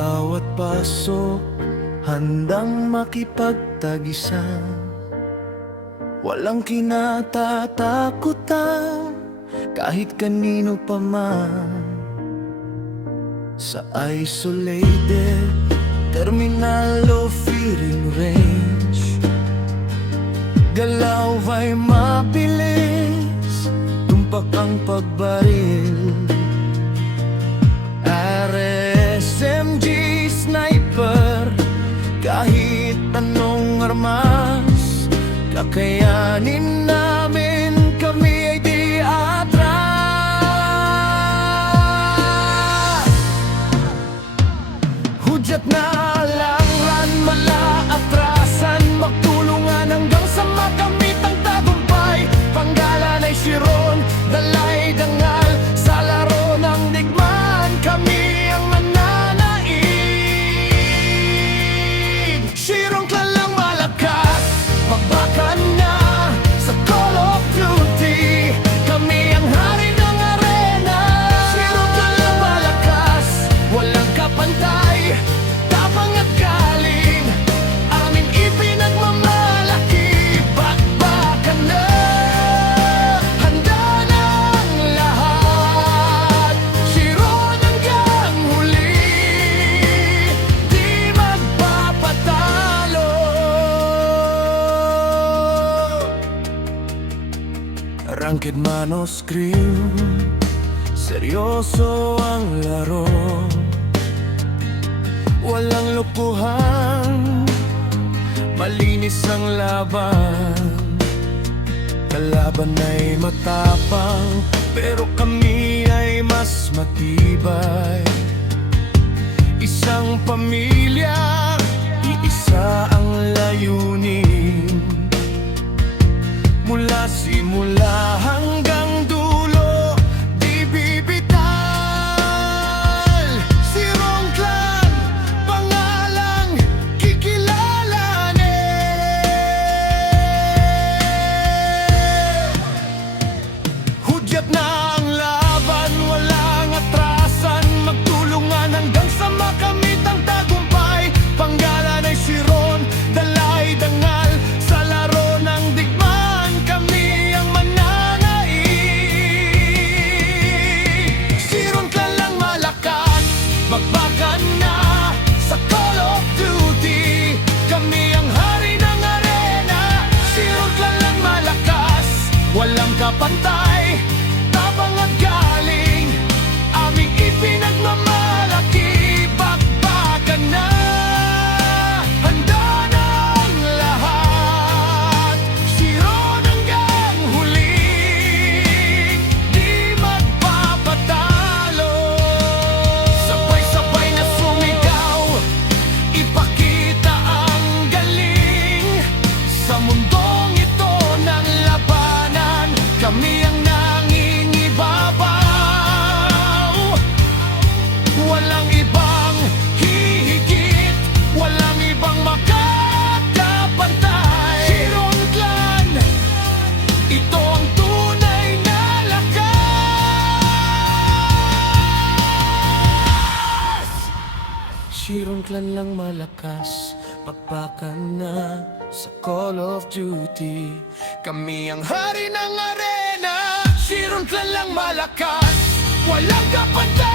bawat pasok, handang makipagtagisan. Walang kinatatakutan kahit kanino pa man. Sa isolated terminal o firing range, galaw ay mabilis, tumpak ang pagbaril. RSMG sniper, kahit anong armas, kakayanin namin, kami ay di atras. Hudyat na lang, mala atrasan, magtulungan hanggang sa makamit ang tagumpay. Panggalan ay siron, dalay dangal, sa laro ng digmaan, kami ang mananaig. Sirong lang malakas, magbakan na sa Call of Duty, kami ang hari ng arena. Sirong lang malakas, walang kapantay, tapang at galing, aming ipinagmamalaki. Bakbakan na, handa ng lahat, siron hanggang huli, di magpapatalo. Ranked man o scream, seryoso ang laro. Walang lukuhan, malinis ang laban. Kalaban ay matapang, pero kami ay mas matibay. Isang pamilya, iisa ang layunin. Mula simula hanggang dulo, di bibital. Sirong Clan, pangalang kikilalanin. Hudyat na ang laban, walang atrasan, magtulungan hanggang sa makamit ang tagumpay. Panggalan ay siron, dalay dangal, sa laro ng digmaan, kami ang mananaig. Sirong Clan lang malakas, magbakan na sa Call of Duty, kami ang hari ng arena. Sirong Clan lang malakas, walang kapantay, tapang at galing, aming ipinagmamalaki. Bakbakan na, handa ng lahat, siron hanggang huli, di magpapatalo. Sabay-sabay na sumigaw, ipakita ang galing. Sa mundong ito ng labanan, kami ang nangingibabaw. Walang ibang hihigit, walang ibang makakapantay. Sirong Clan, ito ang tunay na lakas. Sirong Clan lang malakas, pagpakan na sa Call of Duty, kami ang hari ng arena. Sirong Clan lang malakas, walang kapantay.